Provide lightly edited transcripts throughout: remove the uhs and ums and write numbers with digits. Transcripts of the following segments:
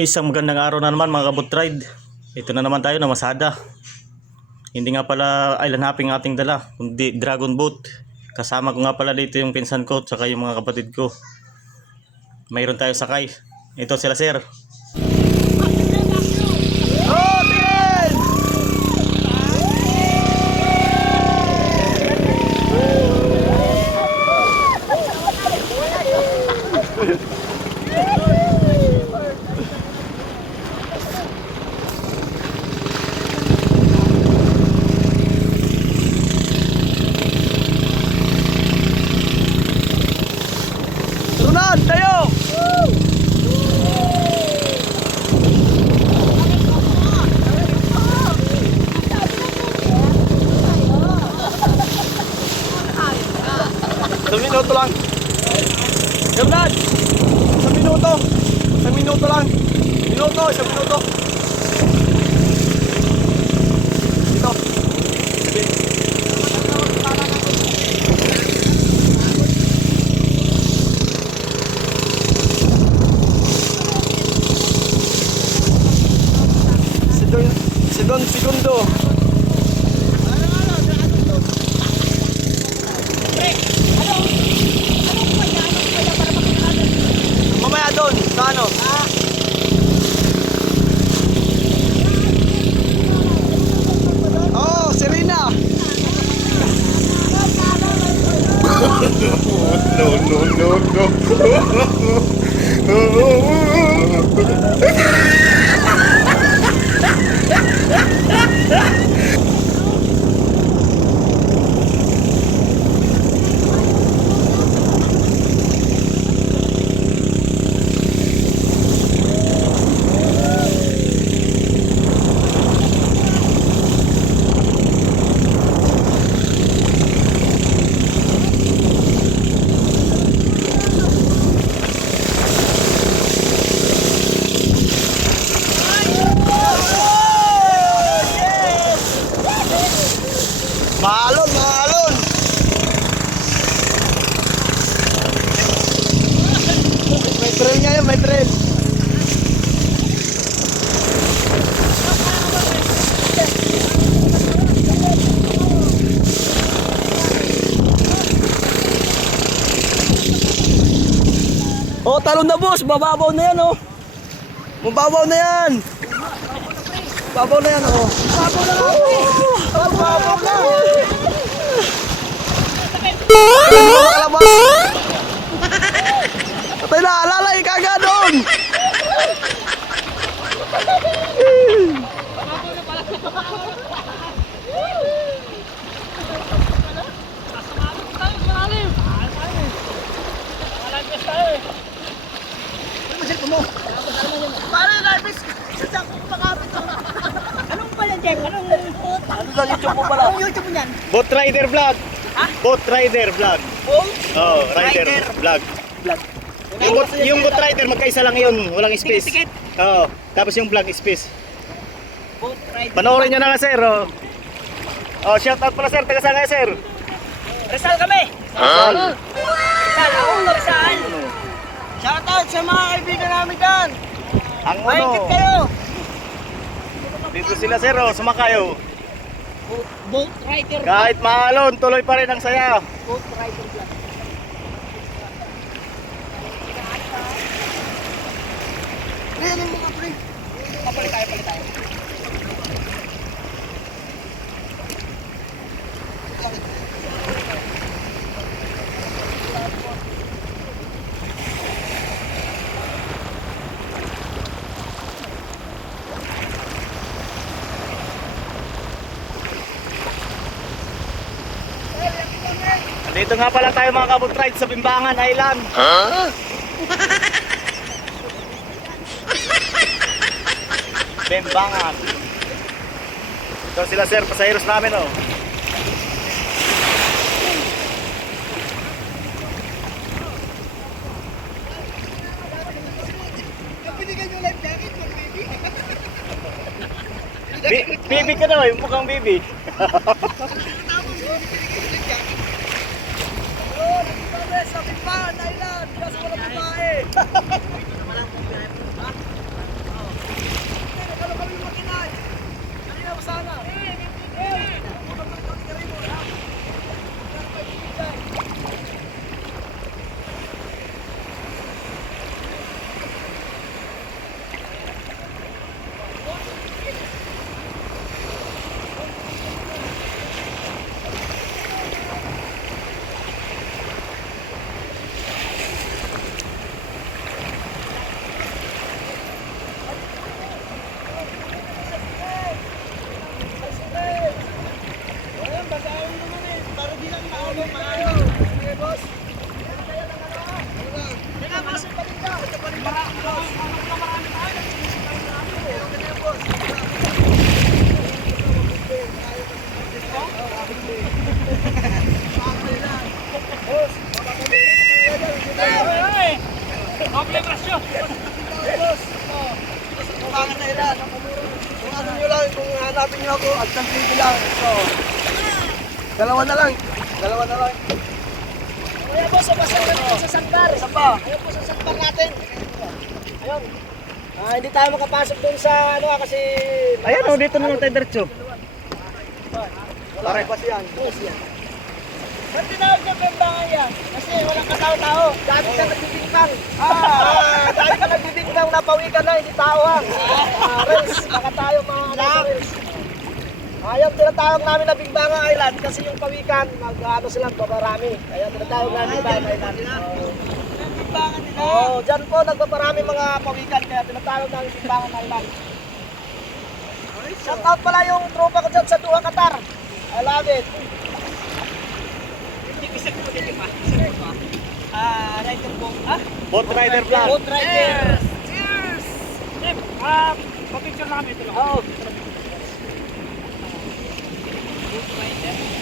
Isang magandang araw na naman mga kabutride. Ito na naman tayo na Masada. Hindi nga pala island hopping ating dala, kundi dragon boat. Kasama ko nga pala dito yung pinsan ko at yung mga kapatid ko. Mayroon tayo sakay. Ito sila sir. Tunad tayo! Isang minuto lang. Tunad! Isang minuto! Isang minuto lang! Isang minuto! Dito! Sidon segundo. Mamaya doon, sa ano? Oh, Serena. Maalon, maalon. May trail nga yan, may trail. Oh, talon na boss, bababaw na yan oh. Mababaw na yan. Babaw na yan oh. Babaw na yan. Babaw na. Patay na, alalay kaga doon. Anong pala dyan? Anong Ano sa YouTube mo pala? Anong YouTube mo yan? Boat Rider Vlog. Ha? Boat Rider Vlog. Boat? Oh, Rider Vlog. Vlog. Yung boat rider magkaisa lang yun, walang space. Tikit. Oo, tapos yung vlog space. Boat ride. Panoorin nyo na nga sir. Oh, oh shout out pala sir, taga saan kayo sir? Rizal kami! Rizal! Ako, Rizal! Shoutout sa mga kaibigan namin dyan! Ang Mahigit uno. kayo! Dito sila sir, oh, sumakayo. Boat rider. Kahit maalon, tuloy pa rin ang saya. Boat rider vlog. Pre, anong mga pre? Papalit tayo, palit tayo. Dito nga pala tayo mga kabutride sa Bimbangan Island. Bimbangan. Ito sila sir, pasaheros namin oh. Baby ka na, yung mukhang baby. Sa Bimbangan Island, kasi walang babae. bimbangan na ilan. Kung ano nyo lang, kung hanapin nyo ako, at santipi lang. So, dalawa na lang. Kaya po, sa basang natin sa sangkar. Isa pa. Ayun po sa sangkar natin. Ayun. Hindi tayo makapasok dun sa ano kasi... Ayan o, dito naman tayo diretso. Wala pa siyan. Ba't tinawag ng bimbangan yan? Kasi walang katao-tao. Dati ka nagbibingkang. Dati ka nagbibingkang, napawikan na, hindi tao ha. Rels, baka tayo mga Rels. Yung tinatawag namin na Bimbangan Island kasi yung pawikan, ano silang babarami. Kaya tinatawag namin Bimbangan Island. Bimbangan nila? Oo, dyan po nagbabarami mga pawikan, kaya tinatawag namin Bimbangan Island. Shout out pala yung tropa ko dyan sa Doha, Qatar. I love it. Rider po. Boat rider vlog. Boat rider. Cheers! Pa-picture na kami ito lang. Oo.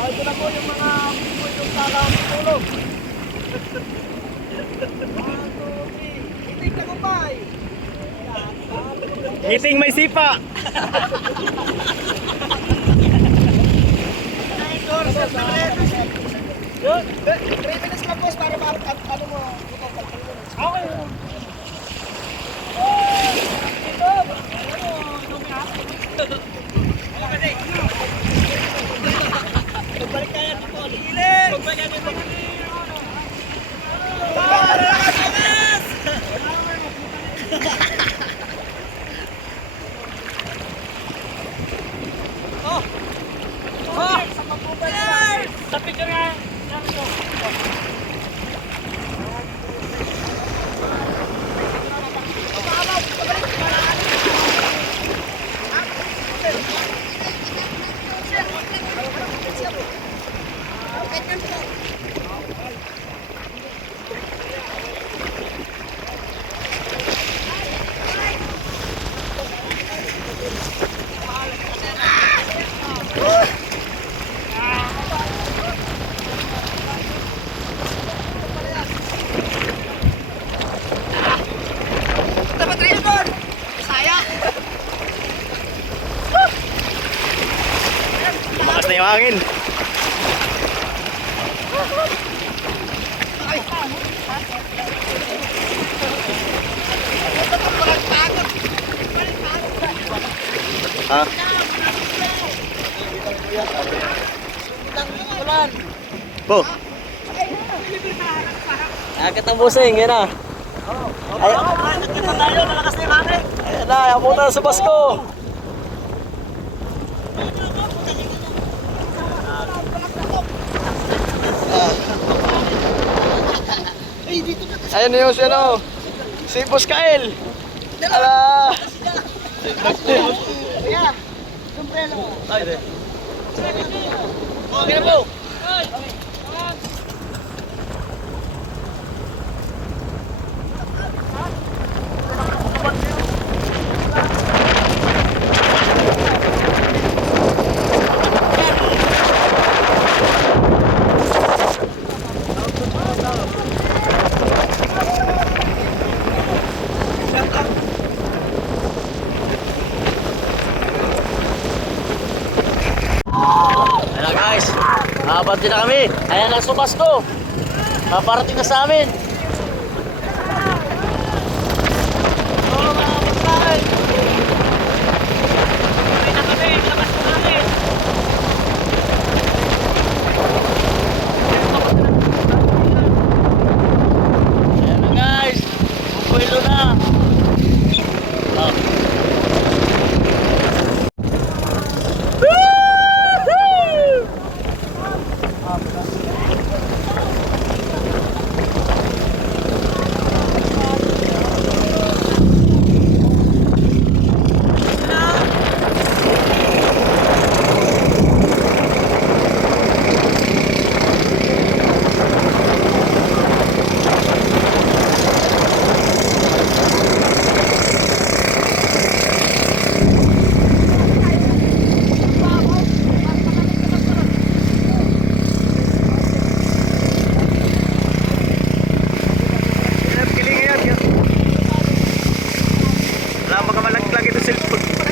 Ito na po yung mga yung talang tulog. 1, 2, 3. Itig na kumpay. Meeting may sipa. Yun. 3 minutes lang boss para ano mo. Okay. Balik tayo dito. Lilit. Balik tayo dito. Sa picture nga. Yan ito. Lakas na yung hangin. Ha? Po. Akit ang busing, yan na. Nakita tayo, malakas na yung hangin. Ayan na, ayaw punta na sa Basko. Ayun yung si ano, si Boss Kael. Ala. Kuya, sombrero. Ay, de. Okay na po. Ayan guys, nakabante na kami. Ayan ang subas ko. Paparating na sa amin. Ayan na guys, bubuelo na. Oh. cellphone.